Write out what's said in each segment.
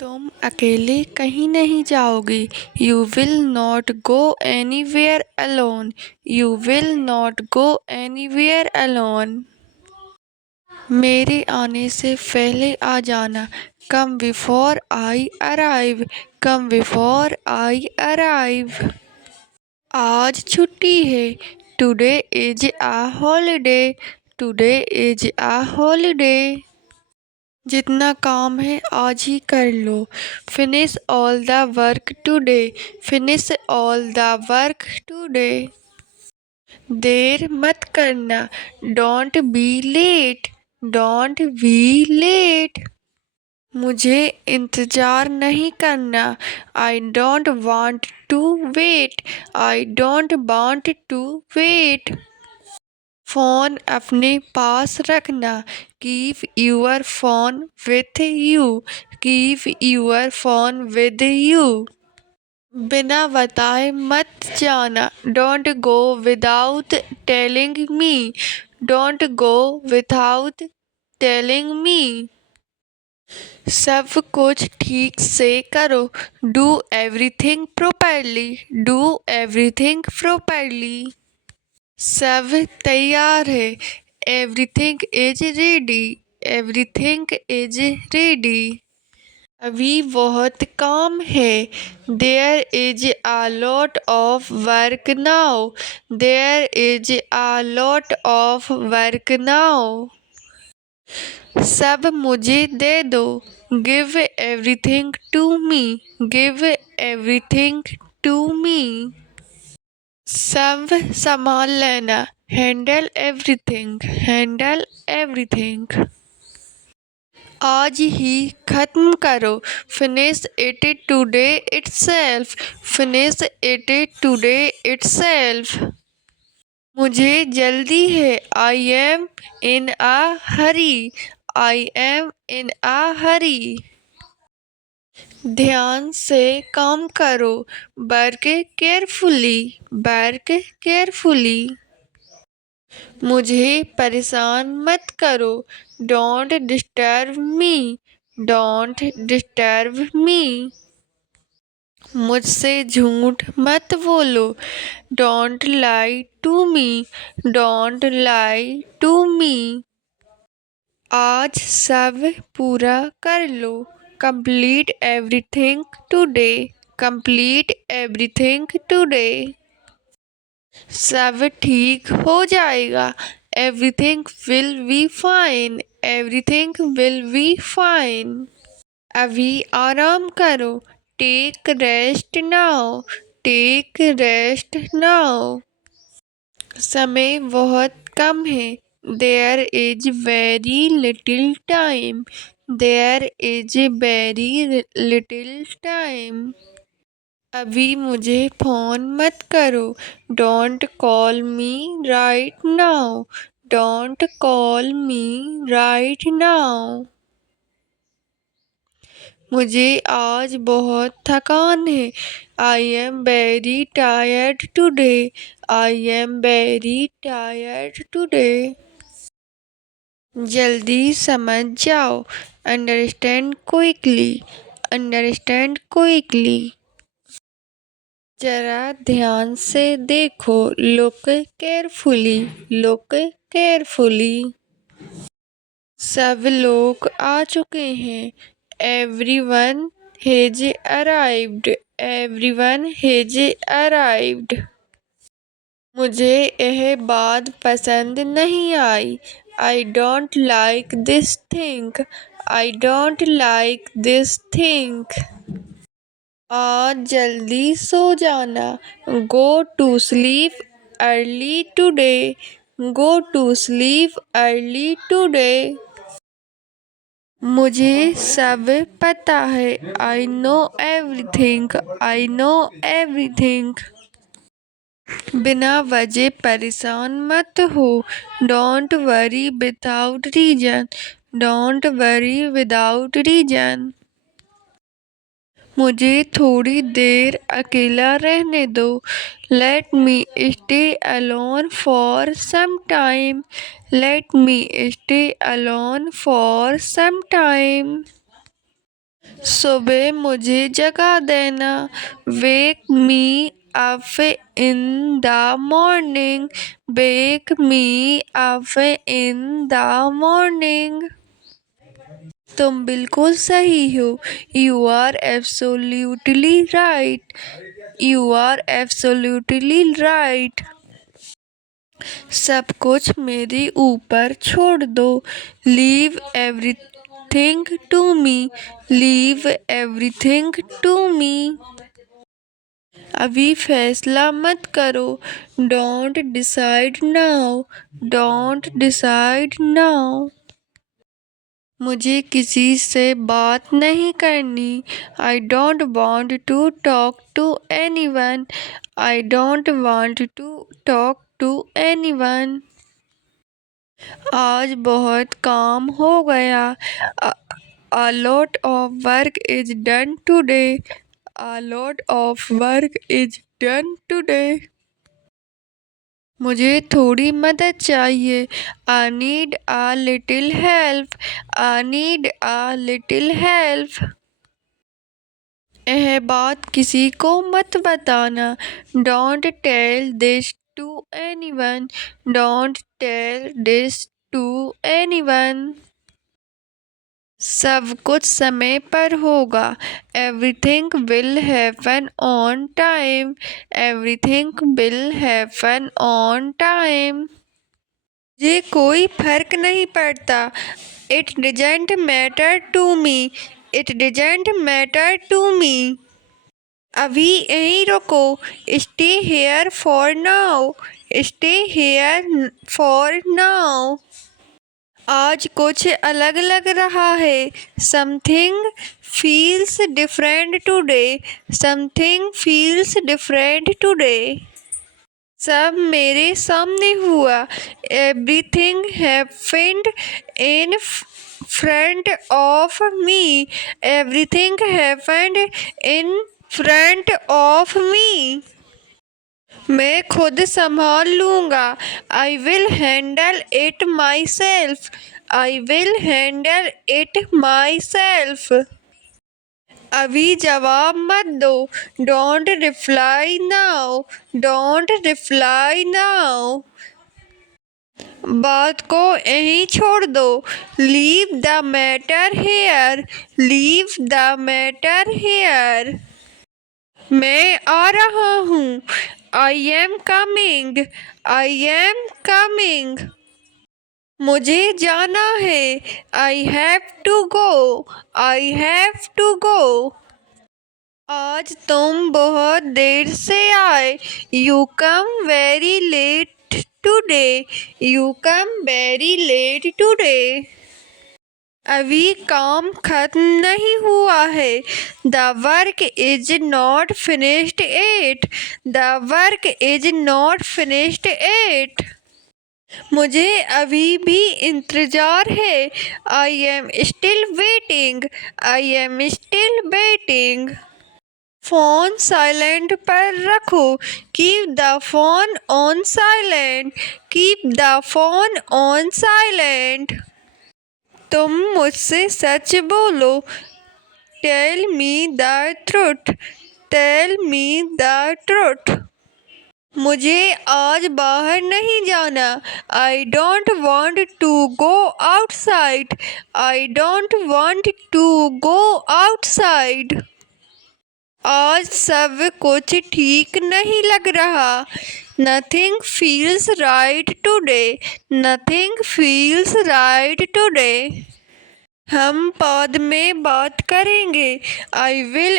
तुम अकेले कहीं नहीं जाओगी। You will not go anywhere alone. You will not go anywhere alone. मेरे आने से पहले आ जाना। Come before I arrive. Come before I arrive. आज छुट्टी है। Today is a holiday. Today is a holiday. जितना काम है आज ही कर लो। Finish all the work today. Finish all the work today. देर मत करना। Don't be late. Don't be late. मुझे इंतजार नहीं करना। I don't want to wait. I don't want to wait. Phone अपने पास रखना। Keep your phone with you. Keep your phone with you. बिना बताए मत जाना। Don't go without telling me. Don't go without telling me. सब कुछ ठीक से करो। Do everything properly. Do everything properly. सब तैयार है। Everything is ready. Everything is ready. अभी बहुत काम है। There is a lot of work now. There is a lot of work now. सब मुझे दे दो। Give everything to me. Give everything to me. सब संभाल लेना। Handle everything. Handle everything. आज ही खत्म करो। Finish it today itself. Finish it today itself. मुझे जल्दी है। I am in a hurry. I am in a hurry. ध्यान से काम करो। Work carefully. Work carefully. मुझे परेशान मत करो। Don't disturb me. Don't disturb me. मुझसे झूठ मत बोलो। Don't lie to me. Don't lie to me. आज सब पूरा कर लो। Complete everything today. Complete everything today. सब ठीक हो जाएगा। Everything will be fine. Everything will be fine. अभी आराम करो। Take rest now. Take rest now. समय बहुत कम है। There is very little time. There is very little time. अभी मुझे फ़ोन मत करो। Don't call me right now. Don't call me right now. मुझे आज बहुत थकान है। I am very tired today. I am very tired today. जल्दी समझ जाओ। Understand quickly. Understand quickly. जरा ध्यान से देखो। Look carefully. Look carefully. सब लोग आ चुके हैं। Everyone has arrived. Everyone has arrived. मुझे यह बात पसंद नहीं आई। I don't like this thing. I don't like this thing. आज जल्दी सो जाना। Go to sleep early today. Go to sleep early today. मुझे सब पता है। I know everything. I know everything. बिना वजह परेशान मत हो। Don't worry without reason. Don't worry without reason. मुझे थोड़ी देर अकेला रहने दो। Let me stay alone for some time. Let me stay alone for some time. सुबह मुझे जगा देना। Wake me up in the morning. Wake me up in the morning. तुम बिल्कुल सही हो। You are absolutely right. You are absolutely right. सब कुछ मेरे ऊपर छोड़ दो। Leave everything to me. Leave everything to me. अभी फैसला मत करो। Don't decide now. Don't decide now. मुझे किसी से बात नहीं करनी। I don't want to talk to anyone. I don't want to talk to anyone. आज बहुत काम हो गया। A lot of work is done today. A lot of work is done today. मुझे थोड़ी मदद चाहिए। I need a little help. I need a little help. यह बात किसी को मत बताना। Don't tell this to anyone. Don't tell this to anyone. सब कुछ समय पर होगा। Everything will happen on time. Everything will happen on time. मुझे कोई फर्क नहीं पड़ता। It doesn't matter to me. It doesn't matter to me. अभी यहीं रुको। Stay here for now. Stay here for now. आज कुछ अलग लग रहा है। Something feels different today. Something feels different today. सब मेरे सामने हुआ। Everything happened in front of me. Everything happened in front of me. मैं खुद संभाल लूँगा। I will handle it myself. I will handle it myself. अभी जवाब मत दो। Don't reply now. Don't reply now. बात को यहीं छोड़ दो। Leave the matter here. Leave the matter here. मैं आ रहा हूँ। I am coming. I am coming. मुझे जाना है। I have to go. I have to go. आज तुम बहुत देर से आए। You come very late today. You come very late today. अभी काम खत्म नहीं हुआ है। The work is not finished yet. The work is not finished yet. मुझे अभी भी इंतजार है। I am still waiting. I am still waiting. Phone silent पर रखो। Keep the phone on silent. Keep the phone on silent. तुम मुझसे सच बोलो। Tell me the truth. Tell me the truth. मुझे आज बाहर नहीं जाना। I don't want to go outside. I don't want to go outside. आज सब कुछ ठीक नहीं लग रहा। Nothing feels right today. Nothing feels right today. हम बाद में बात करेंगे। I will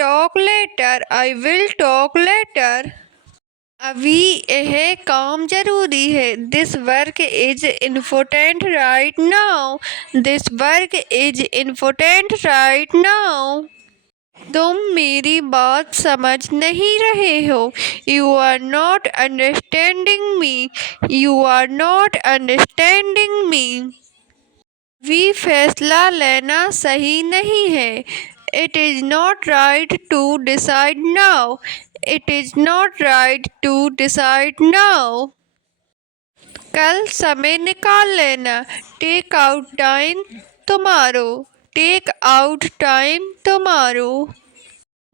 talk later. I will talk later. अभी यह काम जरूरी है। This work is important right now. This work is important right now. तुम मेरी बात समझ नहीं रहे हो। You are not understanding me. You are not understanding me. भी फैसला लेना सही नहीं है। It is not right to decide now. It is not right to decide now. कल समय निकाल लेना। Take out time tomorrow. Take out time tomorrow.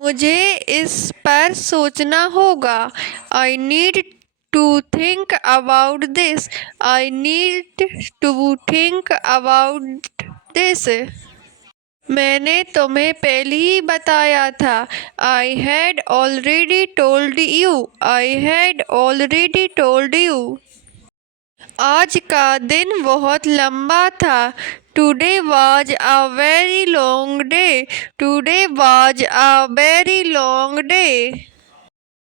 मुझे इस पर सोचना होगा। I need to think about this. I need to think about this. मैंने तुम्हें पहले ही बताया था। I had already told you. I had already told you. आज का दिन बहुत लंबा था। Today was a very long day. Today was a very long day.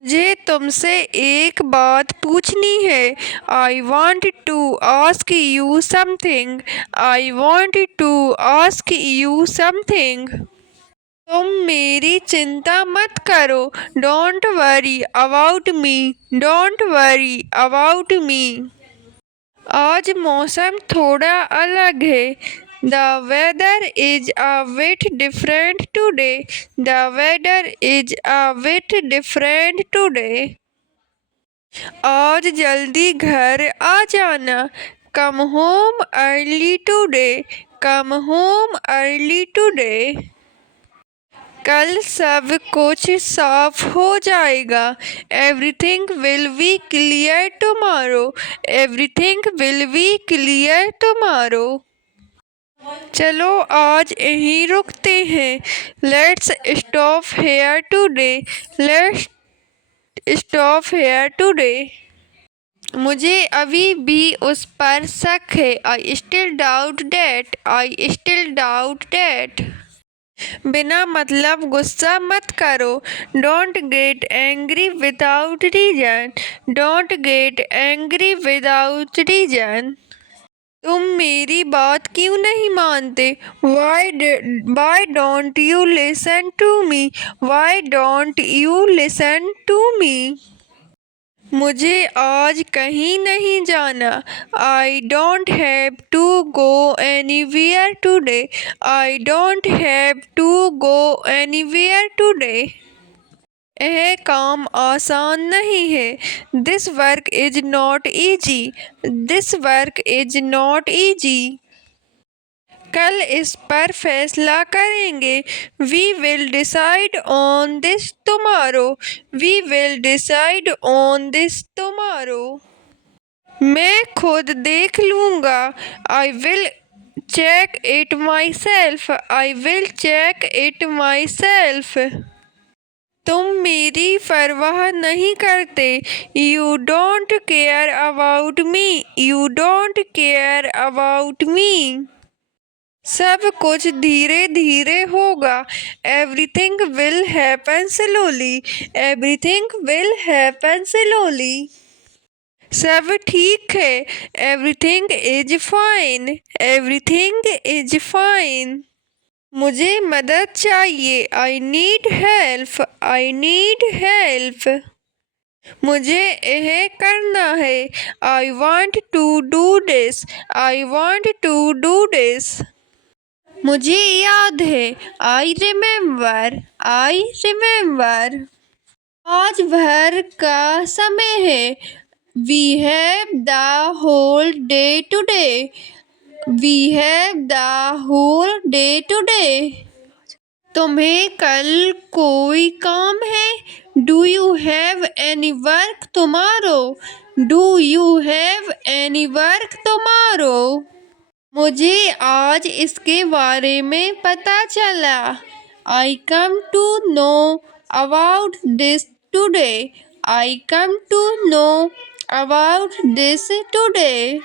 मुझे तुमसे एक बात पूछनी है। I want to ask you something. I want to ask you something. तुम मेरी चिंता मत करो। Don't worry about me. Don't worry about me. आज मौसम थोड़ा अलग है। The weather is a bit different today. The weather is a bit different today. आज जल्दी घर आ जाना। Come home early today. Come home early today. कल सब कुछ साफ हो जाएगा। Everything will be clear tomorrow. Everything will be clear tomorrow. चलो आज यहीं रुकते हैं। Let's stop here today. Let's stop here today. मुझे अभी भी उस पर शक है। I still doubt that. I still doubt that. बिना मतलब गुस्सा मत करो। Don't get angry without reason. Don't get angry without reason. तुम मेरी बात क्यों नहीं मानते? Why don't you listen to me? Why don't you listen to me? मुझे आज कहीं नहीं जाना। I don't have to go anywhere today. I don't have to go anywhere today. यह काम आसान नहीं है। This work is not easy. This work is not easy. कल इस पर फैसला करेंगे। We will decide on this tomorrow. We will decide on this tomorrow. मैं खुद देख लूँगा। I will check it myself. I will check it myself. तुम मेरी परवाह नहीं करते। You don't care about me. You don't care about मी। सब कुछ धीरे धीरे होगा। Everything will happen slowly. Everything will happen slowly. सब ठीक है। Everything is fine. Everything is fine. मुझे मदद चाहिए। I need help. I need help. मुझे यह करना है। I want to do this. I want to do this. मुझे याद है। I remember. I remember. आज भर का समय है। We have the whole day today. We have the whole day today. तुम्हें कल कोई काम है? Do you have any work tomorrow? Do you have any work tomorrow? मुझे आज इसके बारे में पता चला। I come to know about this today. I come to know about this today.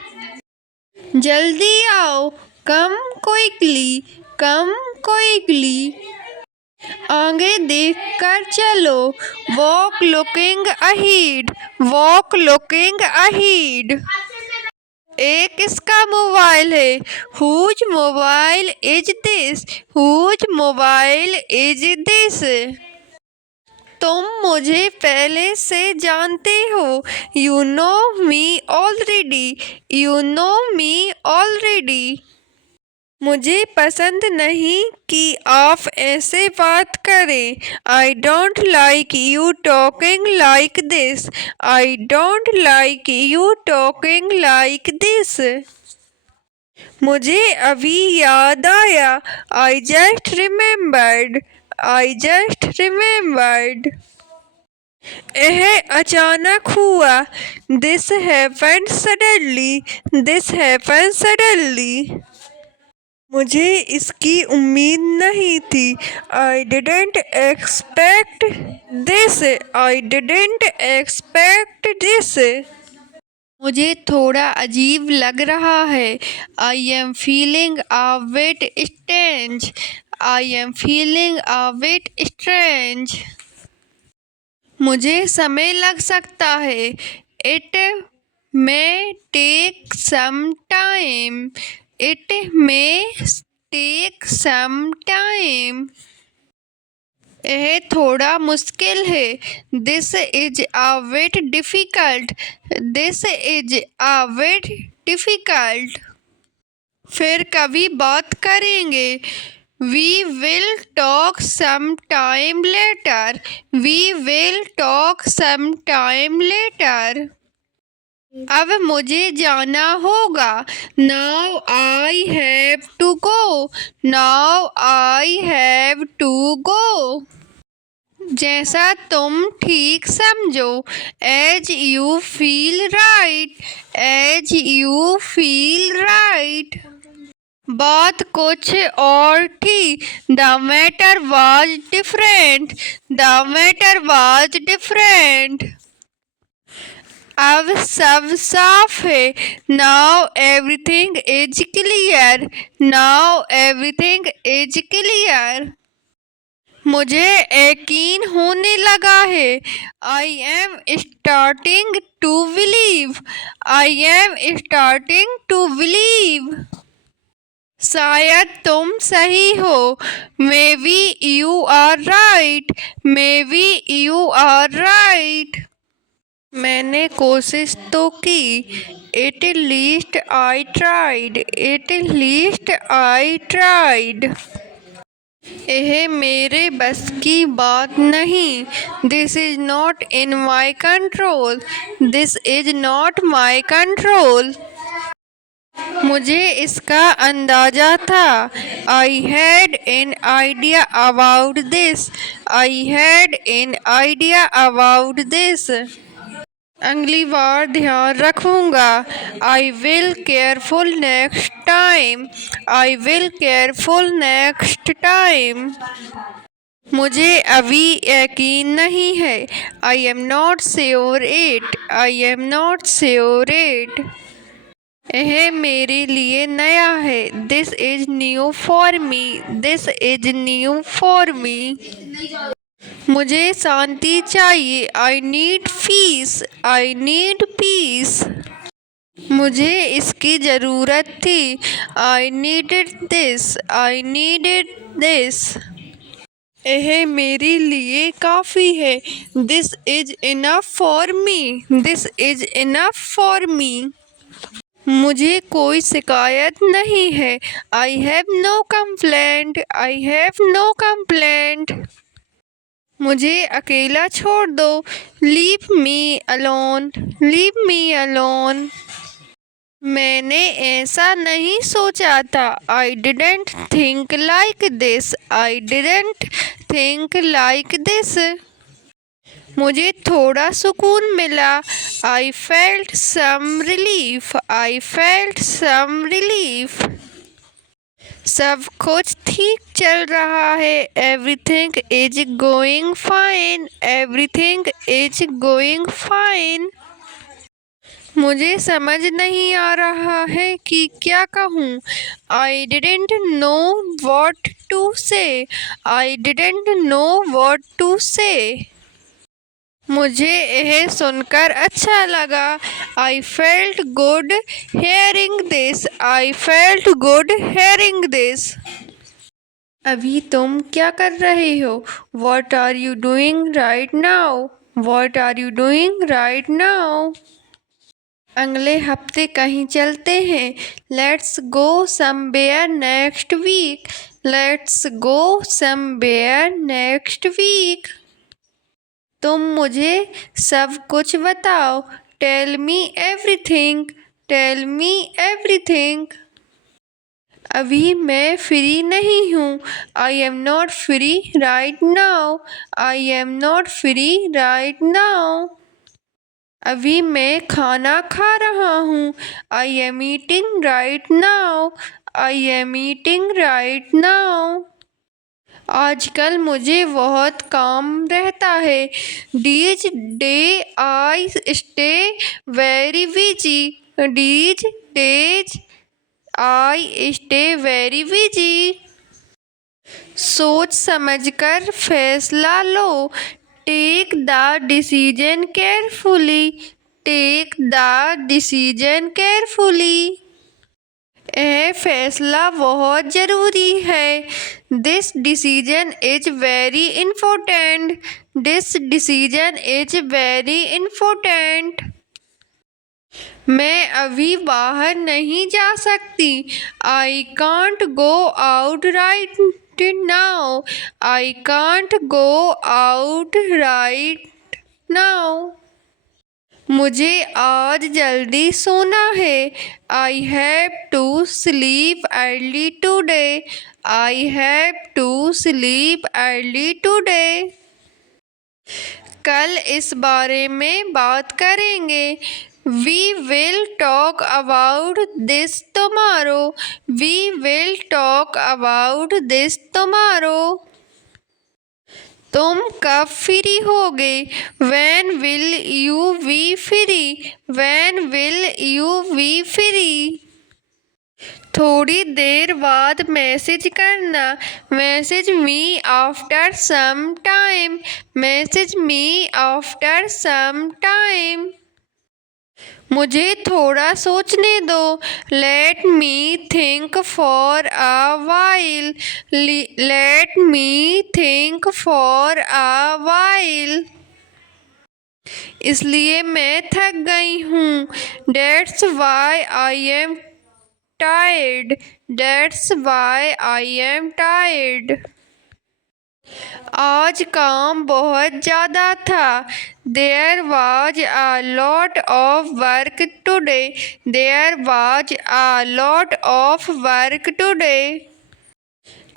जल्दी आओ। Come quickly. Come quickly. आगे देख कर चलो। Walk looking ahead. Walk looking ahead. ये किसका मोबाइल है? Whose mobile is this? Whose mobile is this? तुम मुझे पहले से जानते हो। You know me already. You know me already. मुझे पसंद नहीं कि आप ऐसे बात करें। आई don't like you talking like this. I don't like you talking like this. मुझे अभी याद आया। I just remembered. I just remembered. यह अचानक हुआ। This happened suddenly. This happened suddenly. मुझे इसकी उम्मीद नहीं थी। I didn't expect this. I didn't expect this. मुझे थोड़ा अजीब लग रहा है। I am feeling a bit strange. I am feeling a bit strange. मुझे समय लग सकता है। It may take some time. It may take some time. यह थोड़ा मुश्किल है। This is a bit difficult. This is a bit difficult. फिर कभी बात करेंगे। We will talk some time later. We will talk some time later. अब मुझे जाना होगा। Now I have to go. Now I have to गो। जैसा तुम ठीक समझो। As you feel right. As you feel right. बात कुछ और थी। The matter was different. The matter was different. अब सब साफ है। Now everything is clear. Now everything is clear. मुझे यकीन होने लगा है। I am starting to believe. I am starting to believe. शायद तुम सही हो। Maybe you are right. Maybe you are right. मैंने कोशिश तो की। At least I tried. At least I tried. यह मेरे बस की बात नहीं। This is not in my control. This is not my control. मुझे इसका अंदाजा था। I had an idea about this. I had an idea about this. अगली बार ध्यान रखूंगा। I will careful next time. I will careful next time. मुझे अभी यकीन नहीं है। I am not sure it. I am not sure it. यह मेरे लिए नया है। This is new for me. This is new for me. मुझे शांति चाहिए। I need peace. I need peace. मुझे इसकी ज़रूरत थी। I needed this. I needed this. यह मेरे लिए काफ़ी है। This is enough for me. This is enough for me. मुझे कोई शिकायत नहीं है। I have no complaint. I have no complaint. मुझे अकेला छोड़ दो। Leave me alone. Leave me alone. मैंने ऐसा नहीं सोचा था। I didn't think like this. I didn't think like this. मुझे थोड़ा सुकून मिला। I felt some relief. I felt some relief. सब कुछ ठीक चल रहा है। Everything is going fine. Everything is going fine. मुझे समझ नहीं आ रहा है कि क्या कहूँ। I didn't know what to say. I didn't know what to say. मुझे यह सुनकर अच्छा लगा। आई felt good hearing this. I felt good hearing this. अभी तुम क्या कर रहे हो? What are you doing right now? What are you doing right now? अगले हफ्ते कहीं चलते हैं। Let's go somewhere next week. Let's go somewhere next week. तुम मुझे सब कुछ बताओ। Tell me everything. Tell me everything. अभी मैं फ्री नहीं हूँ। I am not free right now. I am not free right now. अभी मैं खाना खा रहा हूँ। I am eating right now. I am eating right now. आजकल मुझे बहुत काम रहता है। These day I stay very busy. These days I stay very busy. सोच समझकर फैसला लो। Take the decision carefully. Take the decision carefully. यह फैसला बहुत ज़रूरी है। This decision is very important. This decision is very important. मैं अभी बाहर नहीं जा सकती। I can't go out right now. I can't go out right now. मुझे आज जल्दी सोना है। I have to sleep early today. I have to sleep early today. कल इस बारे में बात करेंगे। We will talk about this tomorrow. We will talk about this tomorrow. तुम कब फ्री होगे? When will you be free? When will you be free? थोड़ी देर बाद मैसेज करना। Message me after some time. Message me after some time. मुझे थोड़ा सोचने दो। Let me think for a while. Let me think for a while. इसलिए मैं थक गई हूँ। That's why I am tired. That's why I am tired. आज काम बहुत ज़्यादा था। There was a lot of work today. There was a lot of work today.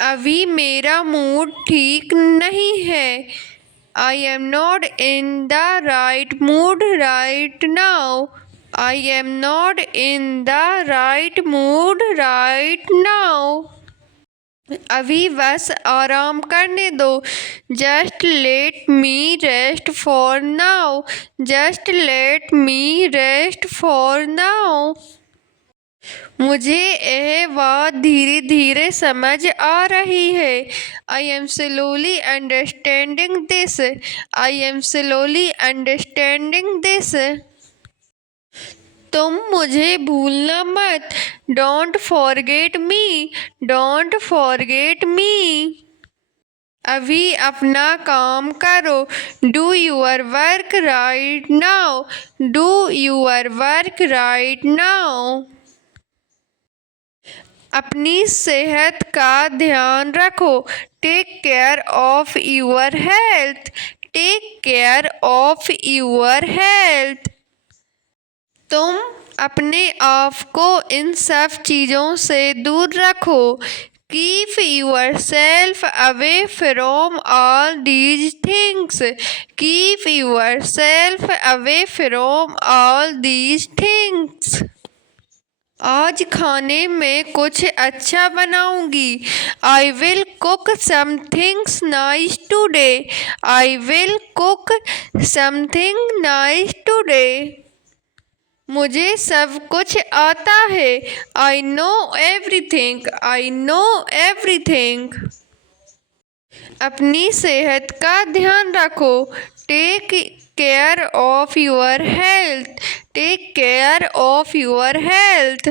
अभी मेरा मूड ठीक नहीं है। I am not in the right mood right now. I am not in the right mood right now. अभी बस आराम करने दो। Just let me rest for now. Just let me rest for now. मुझे यह बात धीरे धीरे समझ आ रही है। I am slowly understanding this. I am slowly understanding this. तुम मुझे भूलना मत। Don't forget me. Don't forget me. अभी अपना काम करो। Do your work right now. Do your work right now. अपनी सेहत का ध्यान रखो। Take care of your health. Take care of your health. तुम अपने आप को इन सब चीज़ों से दूर रखो। Keep yourself away from all these things. Keep yourself away from all these things. आज खाने में कुछ अच्छा बनाऊंगी। I will cook somethings nice today. I will cook something nice today. मुझे सब कुछ आता है। I know everything. I know everything. अपनी सेहत का ध्यान रखो। Take care of your health. Take care of your health.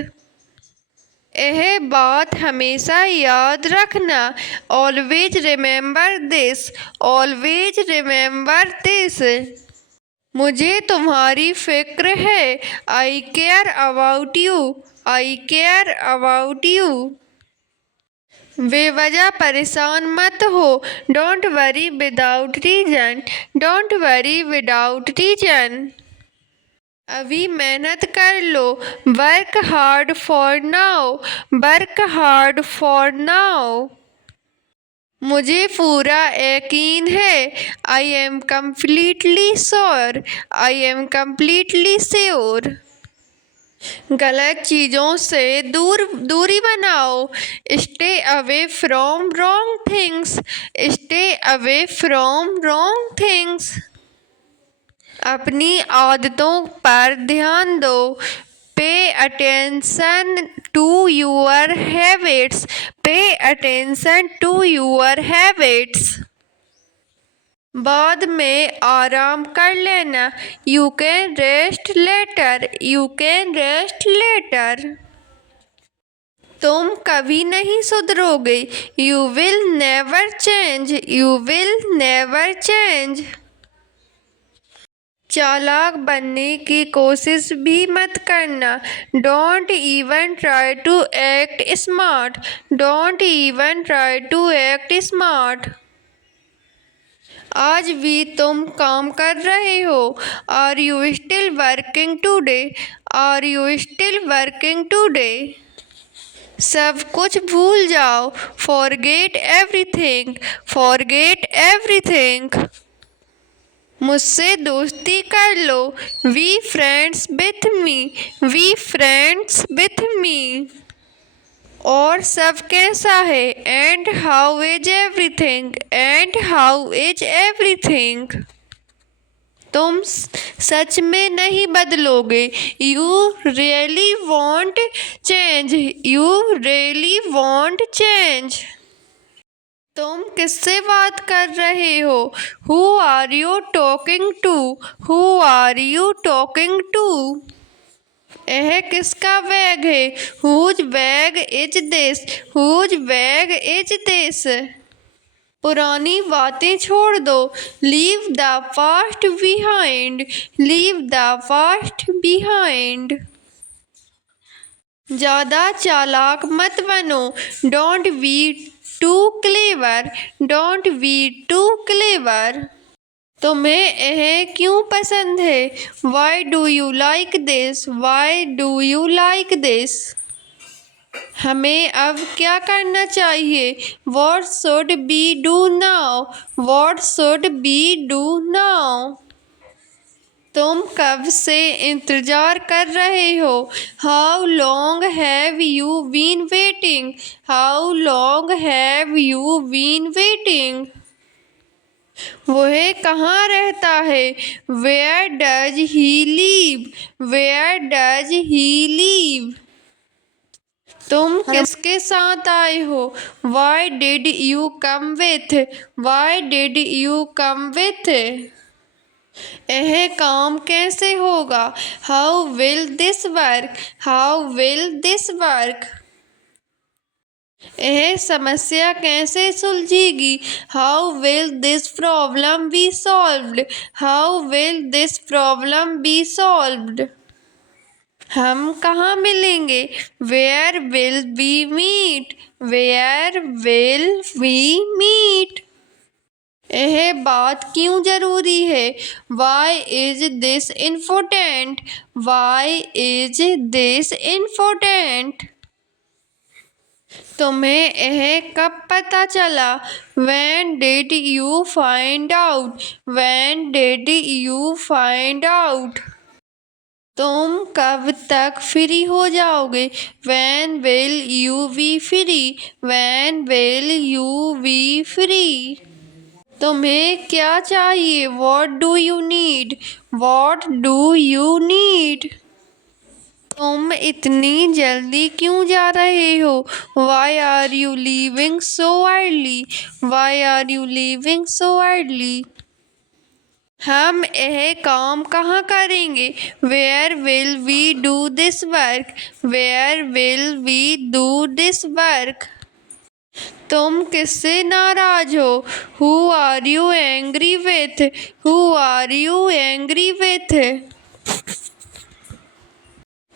यह बात हमेशा याद रखना। Always remember this. Always remember this. मुझे तुम्हारी फिक्र है। I care about you. I care about you. बेवजह परेशान मत हो। Don't worry without reason. Don't worry without reason. अभी मेहनत कर लो। Work hard for now, work hard for now. मुझे पूरा यकीन है। I am completely sure, I am completely sure. गलत चीज़ों से दूरी बनाओ। Stay away from wrong things, stay away from wrong things. अपनी आदतों पर ध्यान दो। Pay attention to your habits, pay attention to your habits. बाद में आराम कर लेना। You can rest later, you can rest later. तुम कभी नहीं सुधरोगे। You will never change, you will never change. चालाक बनने की कोशिश भी मत करना। Don't even try to act smart, don't even try to act smart. आज भी तुम काम कर रहे हो। Are you still working today, are you still working today. सब कुछ भूल जाओ। Forget everything, forget everything. मुझसे दोस्ती कर लो। We friends with me, we friends with me. और सब कैसा है? And how is everything, and how is everything. तुम सच में नहीं बदलोगे। You really won't change, you really won't change. तुम किससे बात कर रहे हो? Who are you talking to, who are you talking to. यह किसका बैग है? Whose bag is this, whose bag is this. पुरानी बातें छोड़ दो। Leave the past behind, leave the past behind. ज़्यादा चालाक मत बनो। Don't be too clever, don't be too clever. तुम्हें यह क्यों पसंद है? Why do you like this, why do you like this. हमें अब क्या करना चाहिए? What should be do now, what should be do now. तुम कब से इंतज़ार कर रहे हो? How long have you been waiting, how long have you been waiting. वह कहाँ रहता है? Where does he live, where does he live. तुम किसके साथ आए हो? Why did you come with, why did you come with. यह काम कैसे होगा? How will this work, how will this work. यह समस्या कैसे सुलझेगी? How will this problem be solved, how will this problem be solved. हम कहाँ मिलेंगे? Where will we meet, where will we meet. यह बात क्यों जरूरी है? Why is this important, why is this important. तुम्हें यह कब पता चला? When did you find out, when did you find out। तुम कब तक फ्री हो जाओगे? When will you be free, when will you be free। तुम्हें क्या चाहिए? What do you need, what do you need। तुम इतनी जल्दी क्यों जा रहे हो? Why are you leaving so early, why are you leaving so early। हम यह काम कहाँ करेंगे? Where will we do this work, where will we do this work। तुम किससे नाराज हो? Who are you angry with, who are you angry with।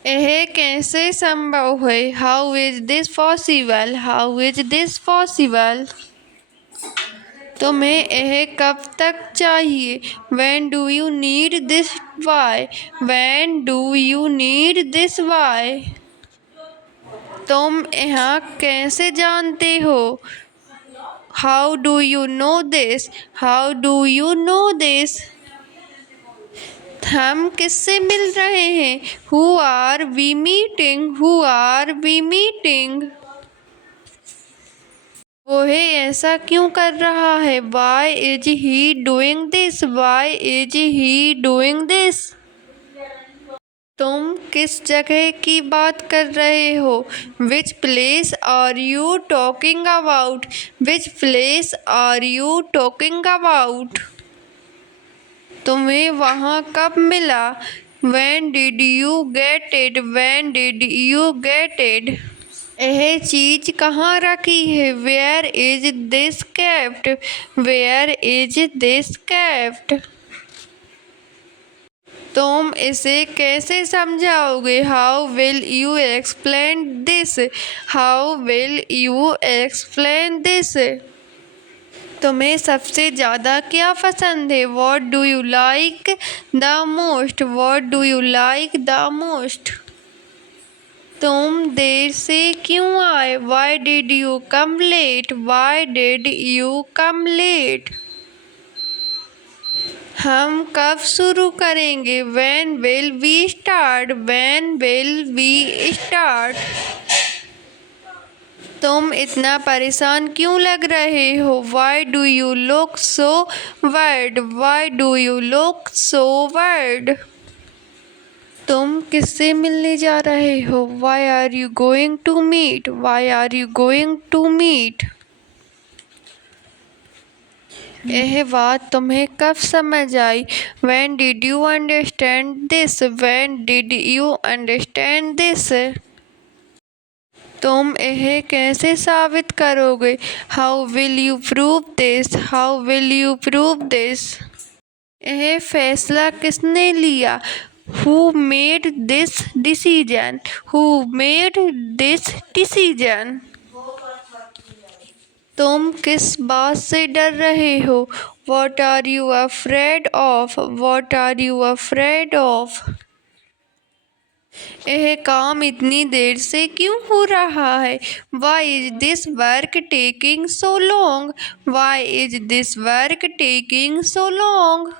यह कैसे संभव है? How is this possible, how is this possible। तुम्हें यह कब तक चाहिए? When do you need this? Why? When do you need this? Why? तुम यहाँ कैसे जानते हो? How do you know this? How do you know this? हम किससे मिल रहे हैं? Who are we meeting? Who are we meeting? वह ऐसा क्यों कर रहा है? Why is he doing this? Why is he doing this? तुम किस जगह की बात कर रहे हो? Which place are you talking about? Which place are you talking about? तुम्हें वहाँ कब मिला? When did you get it? When did you get it? यह चीज़ कहाँ रखी है? Where is this kept? Where is this kept? तुम इसे कैसे समझाओगे? How will you explain this? How will you explain this? तुम्हें सबसे ज़्यादा क्या पसंद है? What do you like the most? What do you like the most? तुम देर से क्यों आए? Why did you come late? Why did you come late? हम कब शुरू करेंगे? When will we start? When will we start? तुम इतना परेशान क्यों लग रहे हो? Why do you look so worried? Why do you look so worried? तुम किससे मिलने जा रहे हो? Why are you going to meet? Why are you going to meet? यह बात तुम्हें कब समझ आई? When did you understand this? When did you understand this? तुम यह कैसे साबित करोगे? How will you prove this? How will you prove this? यह फैसला किसने लिया? Who made this decision? Who made this decision? तुम किस बात से डर रहे हो? What are you afraid of? What are you afraid of? यह काम इतनी देर से क्यों हो रहा है? Why is this work taking so long? Why is this work taking so long?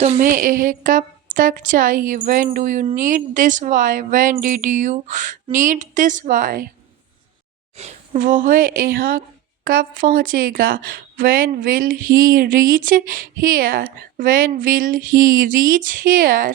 तुम्हें यह कब तक चाहिए? When do you need this? Why? When did you need this? Why? वह यहाँ कब पहुँचेगा? When will he reach here? When will he reach here?